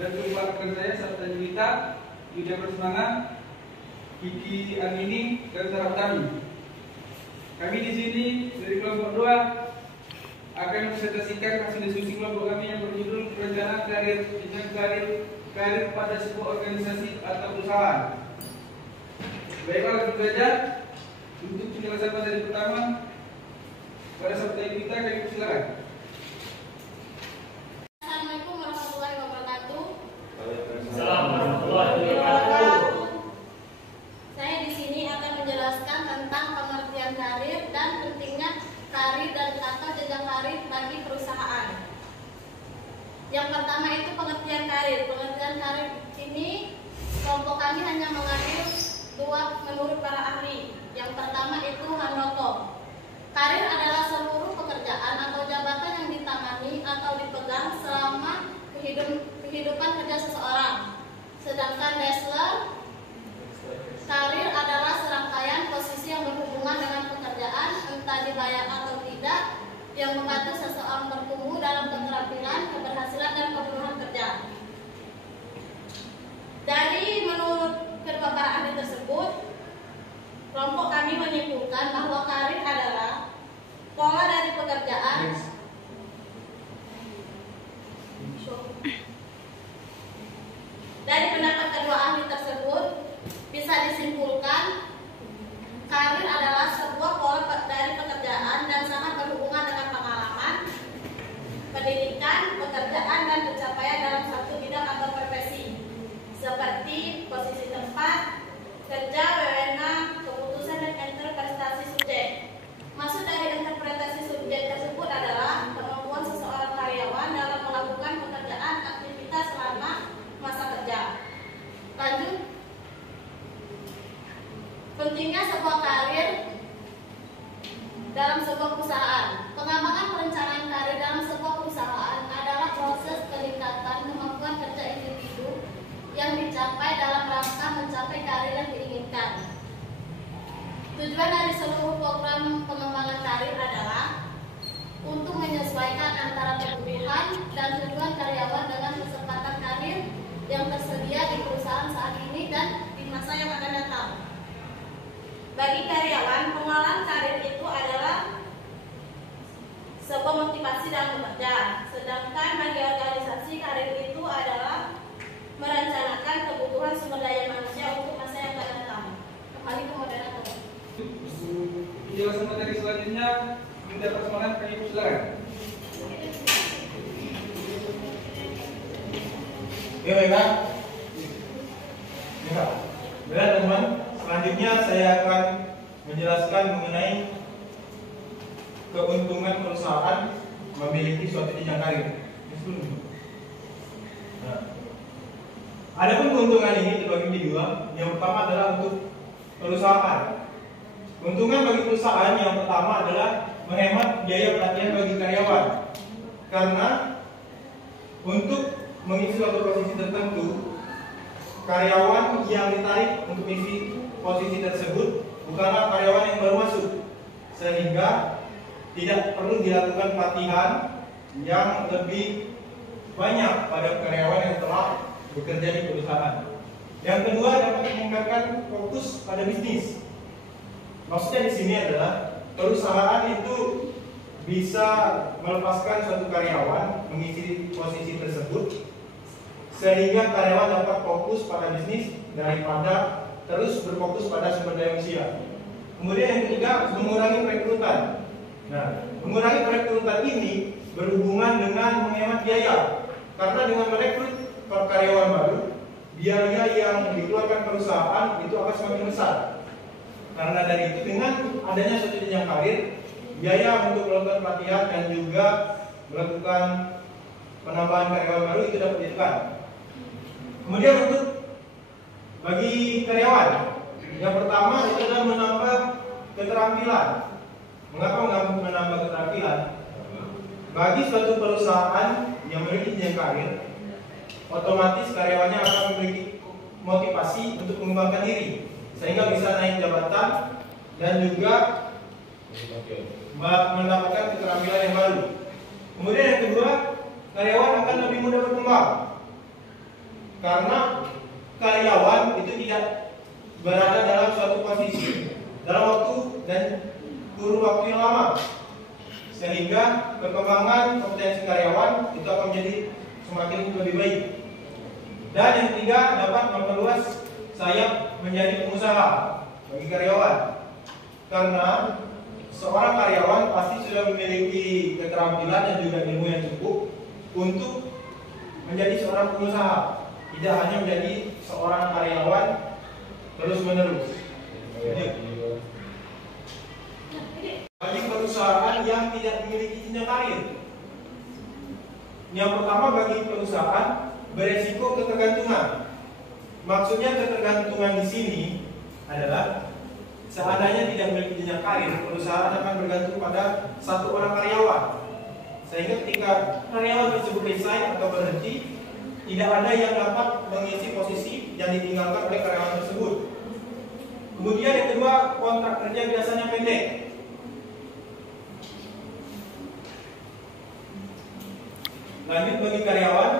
dan kedua rekan saya serta Yulita, Yuda Persmana, Kiki Amini, dan Sarah Tami. Kami di sini dari kelompok 2 akan presentasikan hasil diskusi kelompok kami yang berjudul perencanaan karir pada sebuah organisasi atau perusahaan. Baiklah, langsung saja untuk penjelasan materi pertama pada serta Yulita, kami persilakan. Assalamualaikum warahmatullahi wabarakatuh. Assalamualaikum warahmatullahi wabarakatuh. Saya di sini akan menjelaskan tentang pengertian karir dan pentingnya karir dan atau jenjang karir bagi perusahaan. Yang pertama itu pengertian karir. Pengertian karir ini kelompok kami hanya mengambil 2 menurut para ahli. Yang pertama itu Handoko. Karir adalah seluruh pekerjaan atau jabatan yang ditangani atau dipegang selama kehidupan kerja seseorang. Sedangkan Dessler, karir adalah serangkaian posisi yang berhubungan dengan pekerjaan, entah dibayar atau tidak, yang membantu seseorang bertumbuh dalam keterampilan, keberhasilan, dan kebutuhan kerja. Dari menurut kedua para ahli tersebut, kelompok kami menyimpulkan bahwa karir adalah pola dari pekerjaan. Dari pendapat kedua ahli tersebut, bisa disimpulkan karir adalah sebuah pola dari pekerjaan dan sangat berhubungan dengan pengalaman, pendidikan, pekerjaan, dan pencapaian dalam satu bidang atau profesi, seperti posisi tempat kerja, wewenang, keputusan, dan interpretasi subjek. Maksud dari interpretasi subjek tersebut adalah kemampuan seseorang karyawan dalam melakukan pekerjaan aktivitas selama masa kerja. Lanjut, pentingnya sebuah karir dalam sebuah perusahaan. Pengembangan perencanaan karir dalam sebuah perusahaan adalah proses peningkatan kemampuan kerja individu yang dicapai dalam rangka mencapai karir yang diinginkan. Tujuan dari seluruh program pengembangan karir adalah untuk menyesuaikan antara kebutuhan dan tujuan karyawan dengan kesempatan karir yang tersedia di perusahaan saat ini dan di masa yang akan datang. Bagi karyawan, pengenalan karir itu adalah sebuah motivasi dalam bekerja. Sedangkan bagi organisasi, karir itu adalah merencanakan kebutuhan sumber daya manusia untuk masa yang akan datang. Kembali ke moderator. Penjelasan materi selanjutnya, Yuda Persmana, kami persilakan. Oke, baiklah. Baiklah teman, selanjutnya saya akan menjelaskan mengenai keuntungan perusahaan memiliki suatu jenjang karir. Nah, adapun keuntungan ini dibagi menjadi 2. Yang pertama adalah untuk perusahaan. Keuntungan bagi perusahaan yang pertama adalah menghemat biaya pelatihan bagi karyawan. Karena untuk mengisi suatu posisi tertentu, karyawan yang ditarik untuk mengisi posisi tersebut bukanlah karyawan yang baru masuk, sehingga tidak perlu dilakukan pelatihan yang lebih banyak pada karyawan yang telah bekerja di perusahaan. Yang kedua, dapat meningkatkan fokus pada bisnis. Maksudnya di sini adalah perusahaan itu bisa melepaskan suatu karyawan mengisi posisi tersebut, sehingga karyawan dapat fokus pada bisnis daripada terus berfokus pada sumber daya manusia. Kemudian yang ketiga, mengurangi perekrutan. Nah, mengurangi perekrutan ini berhubungan dengan menghemat biaya, karena dengan merekrut karyawan baru, biaya yang dikeluarkan perusahaan itu akan semakin besar. Karena dari itu, dengan adanya suatu jenjang karir, biaya untuk melakukan pelatihan dan juga melakukan penambahan karyawan baru itu dapat ditekan. Kemudian untuk bagi karyawan, yang pertama itu adalah menambah keterampilan. Mengapa menambah keterampilan? Bagi suatu perusahaan yang memiliki jenjang karir, otomatis karyawannya akan memiliki motivasi untuk mengembangkan diri, sehingga bisa naik jabatan dan juga mendapatkan keterampilan yang baru. Kemudian yang kedua, karyawan akan lebih mudah berkembang. karena karyawan itu tidak berada dalam suatu posisi dalam waktu dan kurun waktu yang lama, sehingga perkembangan kompetensi karyawan itu akan menjadi semakin lebih baik. Dan yang ketiga, dapat memperluas sayap menjadi pengusaha bagi karyawan, karena seorang karyawan pasti sudah memiliki keterampilan dan juga ilmu yang cukup untuk menjadi seorang pengusaha, tidak hanya menjadi seorang karyawan terus menerus. Bagi perusahaan yang tidak memiliki jenjang karir, yang pertama, bagi perusahaan beresiko ketergantungan. Maksudnya ketergantungan di sini adalah seandainya tidak memiliki jenjang karir, perusahaan akan bergantung pada satu orang karyawan, sehingga ketika karyawan tersebut resign atau berhenti, tidak ada yang dapat mengisi posisi yang ditinggalkan oleh karyawan tersebut. Kemudian yang kedua, kontrak kerja biasanya pendek. Lanjut, bagi karyawan,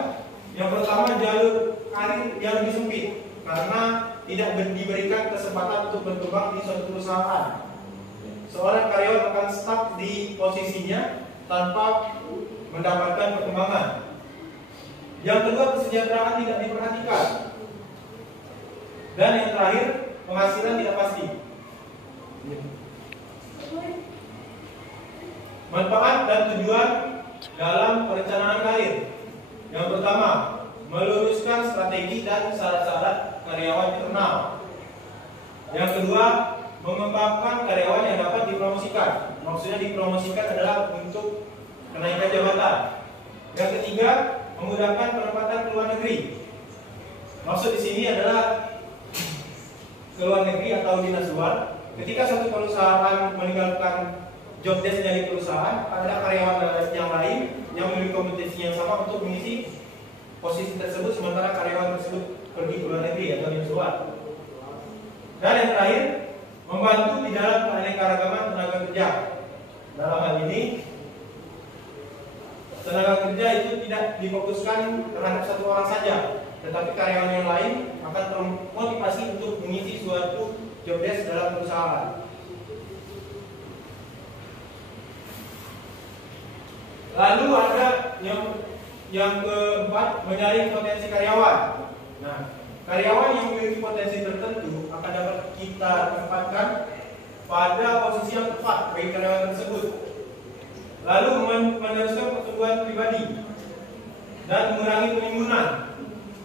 yang pertama, jalur karir yang lebih sempit karena tidak diberikan kesempatan untuk berkembang di suatu perusahaan. Seorang karyawan akan stuck di posisinya tanpa mendapatkan perkembangan. Yang kedua, kesejahteraan tidak diperhatikan. Dan yang terakhir, penghasilan tidak pasti. Manfaat dan tujuan dalam perencanaan karir. Yang pertama, meluruskan strategi dan syarat-syarat karyawan internal. Yang kedua, mengembangkan karyawan yang dapat dipromosikan. Maksudnya dipromosikan adalah untuk kenaikan jabatan. Yang ketiga, memudahkan penempatan ke luar negeri. Maksud di sini adalah ke luar negeri atau dinas luar. Ketika satu perusahaan meninggalkan job desk dari perusahaan, ada karyawan yang lain yang memiliki kompetensi yang sama untuk mengisi posisi tersebut, sementara karyawan tersebut pergi ke luar negeri atau dinas luar. Dan yang terakhir, membantu di dalam keanekaragaman tenaga kerja. Dalam hal ini, tenaga kerja itu tidak difokuskan terhadap satu orang saja, tetapi karyawan yang lain akan termotivasi untuk mengisi suatu job desk dalam perusahaan. Lalu ada yang keempat, menyaring potensi karyawan. Nah, karyawan yang memiliki potensi tertentu akan dapat kita tempatkan pada posisi yang tepat bagi karyawan tersebut. Lalu meneruskan pertumbuhan pribadi dan mengurangi penimbunan.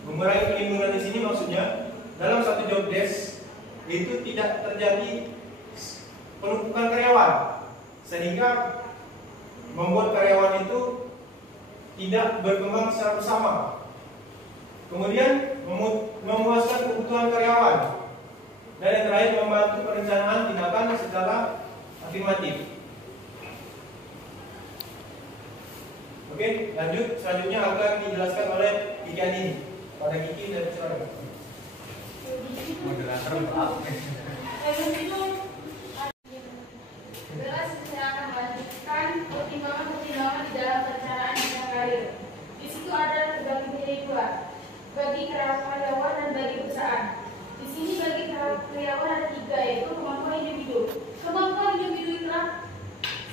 Mengurangi penimbunan di sini maksudnya dalam satu job desk itu tidak terjadi penumpukan karyawan, sehingga membuat karyawan itu tidak berkembang secara bersama. Kemudian memuaskan kebutuhan karyawan. Dan yang terakhir, membantu perencanaan tindakan secara afirmatif. Oke, lanjut. Selanjutnya akan dijelaskan oleh Kiki Andini. Pada Kiki dan Sarah. Moderator maaf. Jelas saya akan melanjutkan pertimbangan-pertimbangan di dalam perencanaan jenjang karir. Di situ ada terbagi menjadi dua, bagi karyawan dan bagi perusahaan. Di sini bagi karyawan ada tiga, yaitu kemampuan individu. Kemampuan individu itulah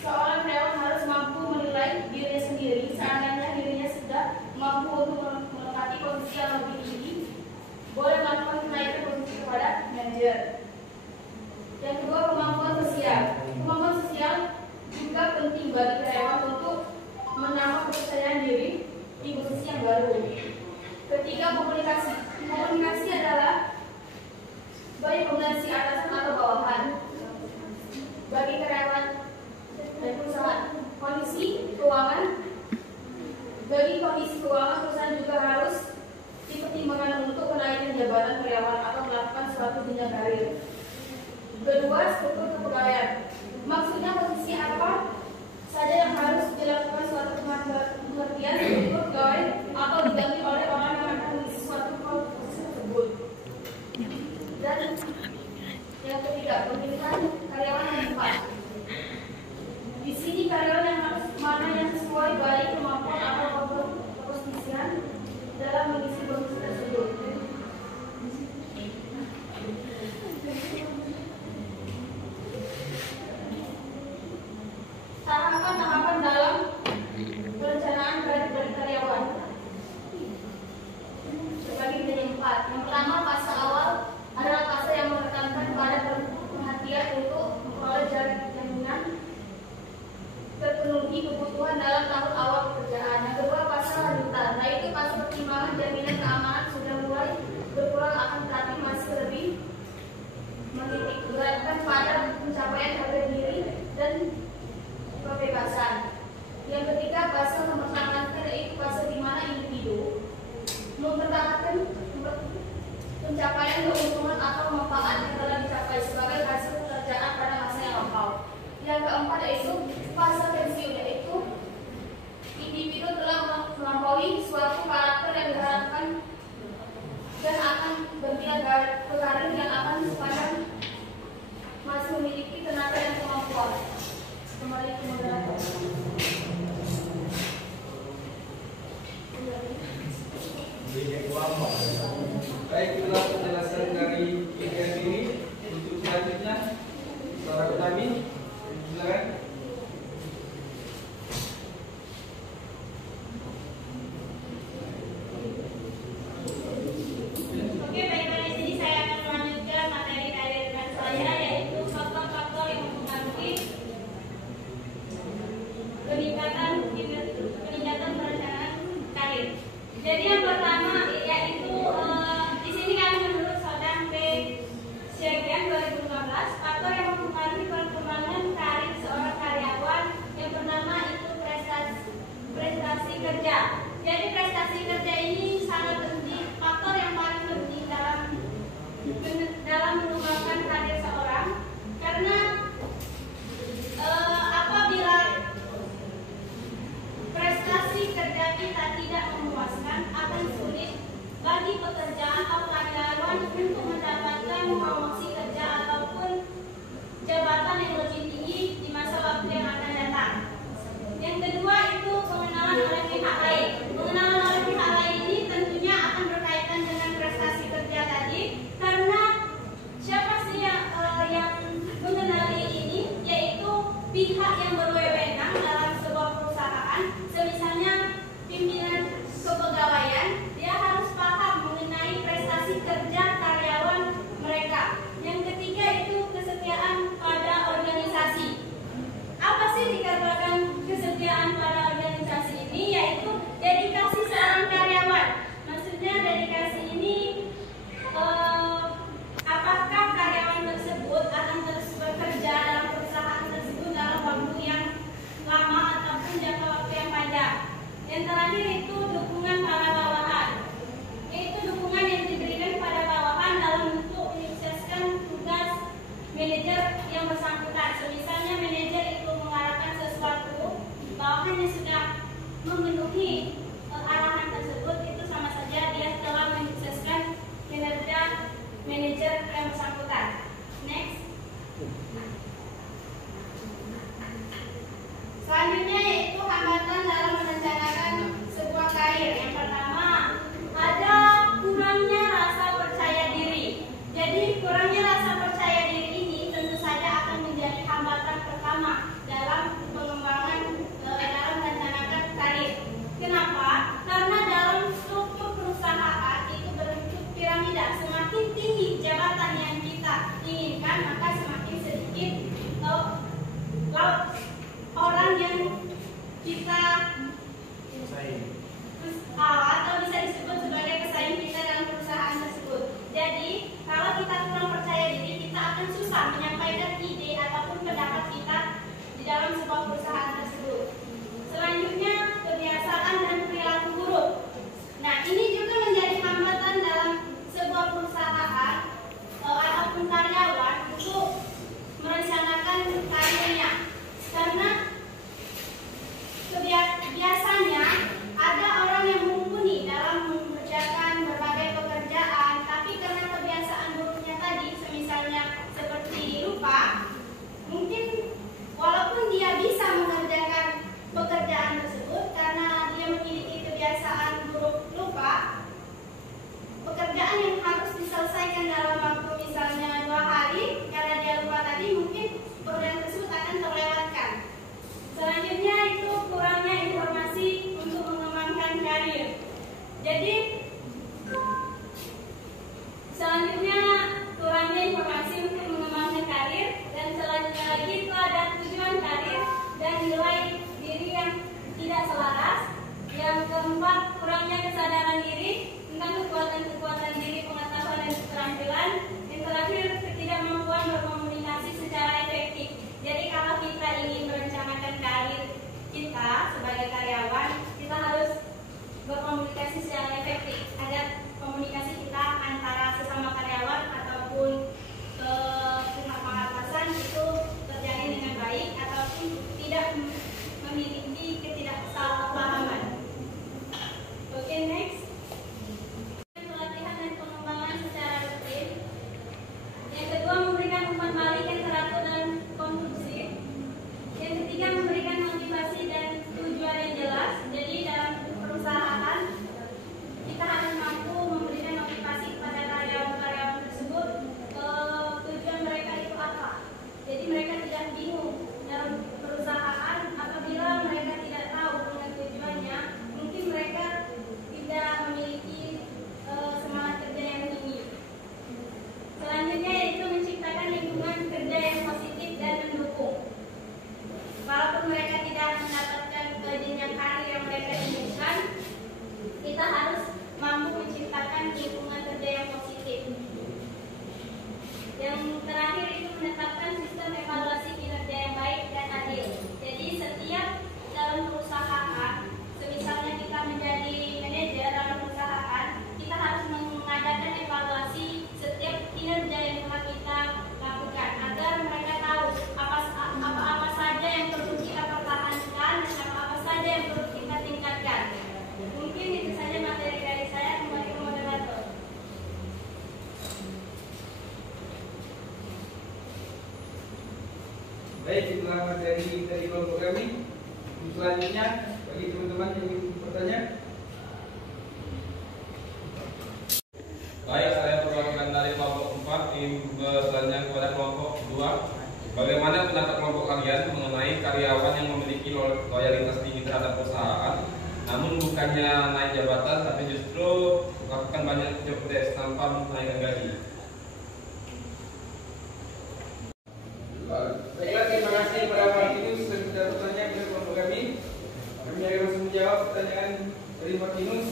seorang karyawan harus mampu menilai dirinya sendiri, seandainya dirinya sudah mampu untuk menempati posisi yang lebih tinggi, boleh melakukan kenaikan posisi kepada manajer. Yang kedua, kemampuan sosial. Kemampuan sosial juga penting bagi karyawan untuk menambah kepercayaan diri di posisi yang baru. Ketiga, komunikasi. Komunikasi adalah baik komunikasi atasan atau bawahan. Bagi karyawan dan perusahaan, kondisi keuangan. Bagi kondisi keuangan, perusahaan juga harus dipertimbangkan untuk kenaikan jabatan karyawan atau melakukan suatu jenjang karir. Kedua, struktur kepegawaian. Maksudnya posisi apa saja yang harus dilakukan suatu pengertian struktur pegawai atau diganti oleh orang yang akan mengisi suatu posisi tersebut. Dan yang ketiga, pemilihan karyawan yang tepat. Di sini karyawan yang harus mana yang sesuai baik kemampuan atau keposisian dalam mengisi posisi tersebut. 4. Yang pertama, fase awal adalah fase yang menekankan pada perhatian untuk memperoleh jaminan terpenuhi kebutuhan dalam tahun awal pekerjaan. Yang kedua, fase lanjutan, yaitu fase pertimbangan jaminan keamanan sudah mulai berkurang akan tetapi masih lebih menitik beratkan pada pencapaian harga diri dan kebebasan. Yang ketiga, fase mempertahankan, yaitu fase di mana individu mempertahankan pencapaian keuntungan atau manfaat yang telah dicapai sebagai hasil pekerjaan pada masa yang lampau. Yang keempat yaitu fase pensiun, yaitu individu telah melampaui suatu karakter yang diharapkan dan akan berpindah ke karir yang akan sepanjang masih memiliki tenaga dan kemampuan. Kembali ke moderator. Baik, itulah penjelasan dari PDM ini. Untuk selanjutnya, saudara kami, silakan. Oke, baiklah, di sini saya akan melanjutkan materi karir saya, yaitu faktor-faktor yang mempengaruhi peningkatan perencanaan karir. Jadi yang pertama yaitu di sini kami menurut Saudara P. Syagian 2015, faktor yang mempengaruhi perkembangan karir seorang karyawan yang pertama itu prestasi kerja. Jadi prestasi kerja ini sangat penting, faktor yang paling penting dalam mengembangkan karir seorang, karena apabila prestasi kerja kita tidak memuaskan, akan sulit bagi pekerjaan atau karyawan untuk mendapatkan promosi kerja ataupun jabatan yang lebih tinggi di masa waktu yang akan datang. Yang kedua itu pengenalan oleh pihak lain. Pengenalan oleh pihak lain ini tentunya akan berkaitan dengan prestasi kerja tadi, karena siapa sih yang mengenali ini, yaitu pihak yang berwenang dalam sebuah perusahaan. Semisalnya pimpinan kepegawaian, dia harus paham mengenai prestasi kerja karyawan mereka. Yang ketiga itu kesetiaan pada organisasi. Apa sih dikatakan kesetiaan pada organisasi ini? Yaitu dedikasi seorang karyawan. Maksudnya dedikasi ini apakah karyawan tersebut akan terus bekerja dalam perusahaan tersebut dalam waktu yang lama ataupun jangka waktu yang panjang. Yang terakhir itu dukungan para bawahan, yaitu dukungan yang diberikan pada bawahan dalam bentuk menyukseskan tugas manajer yang bersangkutan. Misalnya manajer itu mengarahkan sesuatu, bawahannya sudah memenuhi arahan tersebut, itu sama saja dia telah menyukseskan kinerja manajer yang bersangkutan. Next. Selanjutnya yaitu hambatan dalam merencanakan sebuah karir. Yang pertama, ada kurangnya rasa percaya diri. Jadi kurangnya rasa percaya diri ini tentu saja akan menjadi hambatan pertama dalam pengembangan dalam merencanakan karir. Kenapa? Karena dalam struktur perusahaan itu berbentuk piramida. Semakin tinggi jabatan yang kita inginkan, maka semakin sedikit orang yang kita atau bisa disebut sebagai pesaing kita dalam perusahaan tersebut. Jadi kalau kita kurang percaya diri, kita akan susah menyampaikan ide ataupun pendapat kita di dalam sebuah perusahaan tersebut. Selanjutnya kebiasaan dan perilaku buruk. Nah, ini juga menjadi hambatan dalam sebuah perusahaan ataupun karyawan untuk merencanakan karirnya. Karena biasanya ada orang yang mumpuni dalam mengerjakan berbagai pekerjaan, tapi karena kebiasaan buruknya tadi, misalnya seperti lupa, mungkin walaupun dia bisa mengerjakan pekerjaan tersebut, karena dia memiliki kebiasaan buruk lupa, pekerjaan yang harus diselesaikan dalam waktu misalnya 2 hari, karena dia lupa tadi, mungkin pekerjaan tersebut akan terlewatkan. Selanjutnya itu kurangnya informasi untuk mengembangkan karir. Jadi Baik, itulah materi dari kelompok kami. Selanjutnya bagi teman-teman yang ingin bertanya. Baik, saya perwakilan dari kelompok 4 ingin bertanya kepada kelompok 2. Bagaimana pendapat kelompok kalian mengenai karyawan yang memiliki loyalitas tinggi terhadap perusahaan, namun bukannya naik jabatan, tapi justru melakukan banyak job desk tanpa menaikkan gaji? Baiklah, terima kasih kepada Martinus yang sudah bertanya kepada kelompok kami. Kami akan langsung menjawab pertanyaan dari Martinus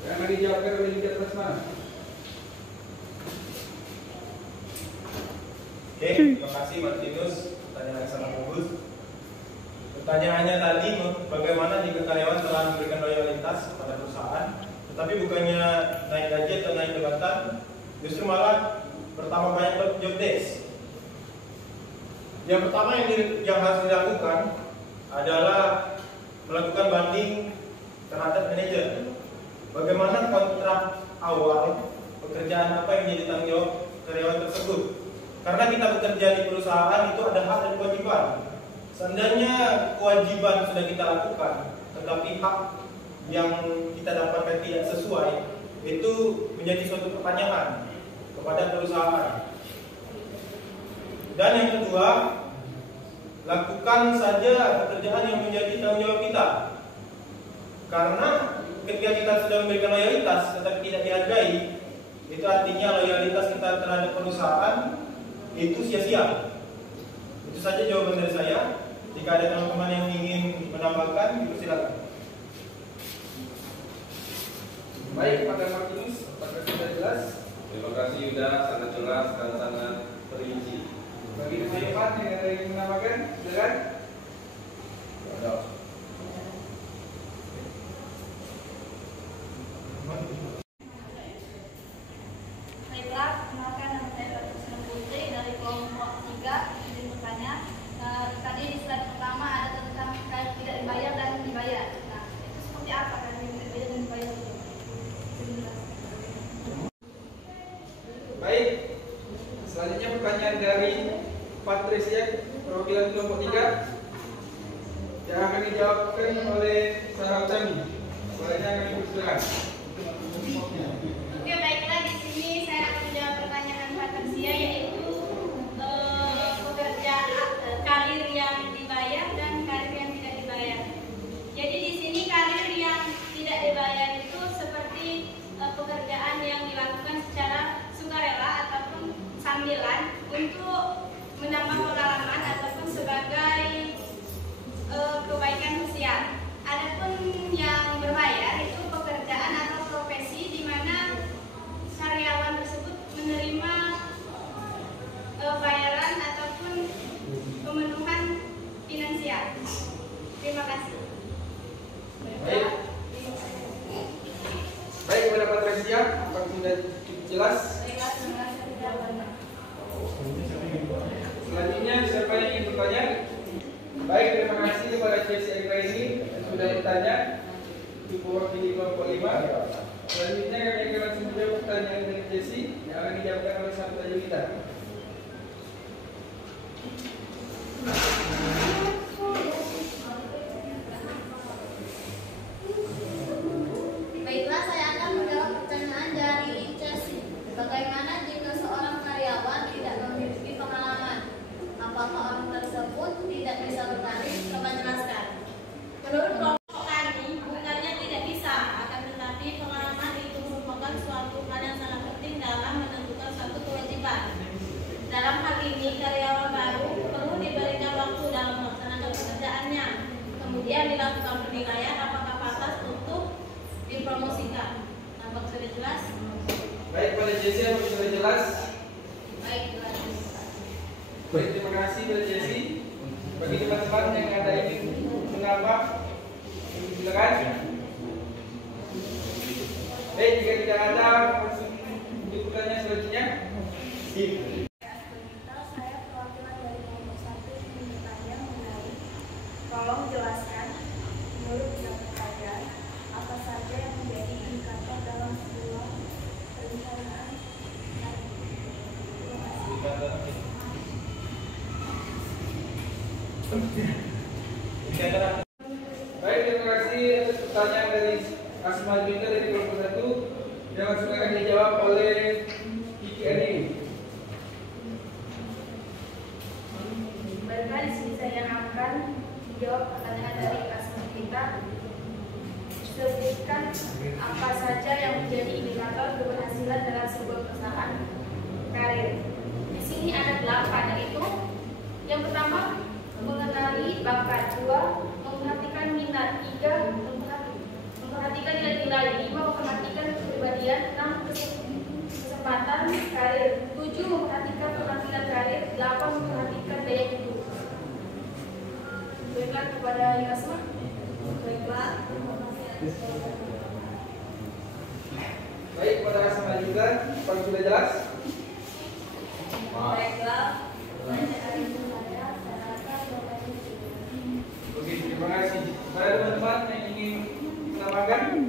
yang akan dijawabkan oleh Yuda Prasma. Oke, terima kasih Martinus, pertanyaan yang sangat bagus. Pertanyaannya tadi, bagaimana jika karyawan telah memberikan loyalitas kepada perusahaan, tetapi bukannya naik gaji atau naik jabatan, justru malah bertambah banyak job desk. Yang pertama yang harus dilakukan adalah melakukan banding terhadap manajer. Bagaimana kontrak awal pekerjaan apa yang menjadi tanggung jawab karyawan tersebut? Karena kita bekerja di perusahaan itu ada hak dan kewajiban. Seandainya kewajiban sudah kita lakukan, tetapi hak yang kita dapatkan tidak sesuai, itu menjadi suatu pertanyaan kepada perusahaan. Dan yang kedua, lakukan saja pekerjaan yang menjadi tanggung jawab kita. Karena ketika kita sudah memberikan loyalitas tetapi tidak dihargai, itu artinya loyalitas kita terhadap perusahaan itu sia-sia. Itu saja jawaban dari saya. Jika ada teman-teman yang ingin menambahkan, silakan. Baik, pada Martinus, apakah sudah jelas? Terima kasih Yuda, sangat jelas dan sangat perinci. Bagi teman-teman yang ada yang menambahkan, silakan. Baiklah, kenalkan nama saya Patricia Putri dari kelompok 3. Izin bertanya, tadi di slide pertama ada tentang tidak dibayar dan dibayar. Nah, itu seperti apa kan tidak dibayar dan dibayar itu? Baik, selanjutnya pertanyaan dari Patricia, perwakilan kelompok 3, yang akan dijawabkan oleh Sarah Utami. Soalnya kami persilakan. Oke, baiklah, di sini saya akan menjawab pertanyaan Patricia, yaitu karir yang dibayar dan karir yang tidak dibayar. Jadi di sini karir yang tidak dibayar itu seperti pekerjaan yang dilakukan secara sukarela ataupun sambilan untuk menambah pengalaman ataupun sebagai kebaikan sosial. Adapun yang berbayar itu pekerjaan atau profesi di mana karyawan tersebut menerima bayaran ataupun pemenuhan finansial. Terima kasih. Baik. Baik, kepada Patricia, apakah sudah jelas? Baiklah, terima kasih jawabannya. Selanjutnya, siapa yang ingin bertanya? Baik, terima kasih kepada Jessi Agraini yang sudah bertanya di mewakili kelompok 5. Selanjutnya kami akan langsung menjawab pertanyaan dari Jessi yang akan dijawabkan oleh Sabta Yulita. Baiklah, saya akan menjawab pertanyaan dari Chelsea. Bagaimana jika seorang karyawan tidak memiliki pengalaman? Apakah orang tersebut tidak bisa berkarir? Coba jelaskan. Menurut kelompok kami, bukannya tidak bisa, akan tetapi pengalaman itu merupakan suatu hal yang sangat penting dalam menentukan suatu kewajiban. Dalam hal ini, karyawan baru perlu diberikan waktu dalam melaksanakan pekerjaannya. Kemudian dilakukan penilaian apakah pantas untuk dipromosikan. Nampak sudah jelas? Baik, pada Jessi, apakah sudah jelas? Baik, jelas. Baik, terima kasih pada Jessi. Bagi teman-teman yang ada ingin menambah, silakan. Baik, jika tidak ada, langsung untuk pertanyaan selanjutnya. Saya perwakilan dari kelompok 1 ingin bertanya mengenai, tolong jelaskan menurut pendapat kalian apa saja yang menjadi indikator dalam sebuah perencanaan. Terima kasih. Baik, terima kasih atas pertanyaan dari Asma Juwita dari kelompok 1 yang langsung akan dijawab oleh Kiki Adi. Baiklah, di sini saya akan menjawab pertanyaan dari Asma Juwita. Sebutkan apa saja yang menjadi indikator keberhasilan dalam sebuah perusahaan karir. Di sini ada 8, yaitu yang pertama mengenali bakat, 2 memperhatikan minat, 3 memperhatikan nilai-nilai, 5 memperhatikan kepribadian, 6 kesempatan karir, 7 memperhatikan penampilan karir, 8 memperhatikan daya hidup. Baiklah kepada Asma. Baiklah. Baik, kepada Asma juga, apakah sudah jelas? Baiklah. Oke, terima kasih. Para teman-teman yang ingin menambahkan,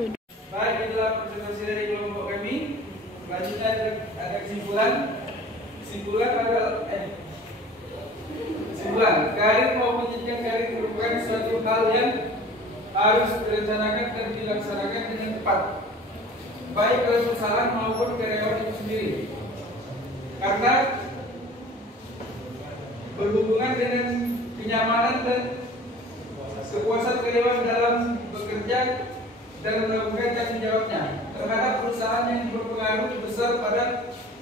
baik, itulah presentasi dari kelompok kami. Selanjutnya ada kesimpulan. Kesimpulan, karir maupun jenjang karir merupakan suatu hal yang harus direncanakan dan dilaksanakan dengan tepat, baik oleh perusahaan maupun karyawan itu sendiri, karena berhubungan dengan kenyamanan dan kepuasan karyawan dalam bekerja dan melakukan tanggung jawabnya terhadap perusahaan yang berpengaruh besar pada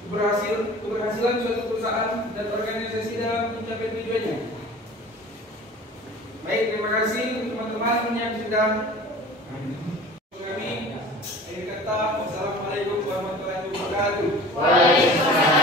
keberhasilan suatu perusahaan dan organisasi dalam mencapai tujuannya. Baik, terima kasih teman-teman yang sudah kami. Akhir kata, wassalamualaikum warahmatullahi wabarakatuh. Waalaikumsalam.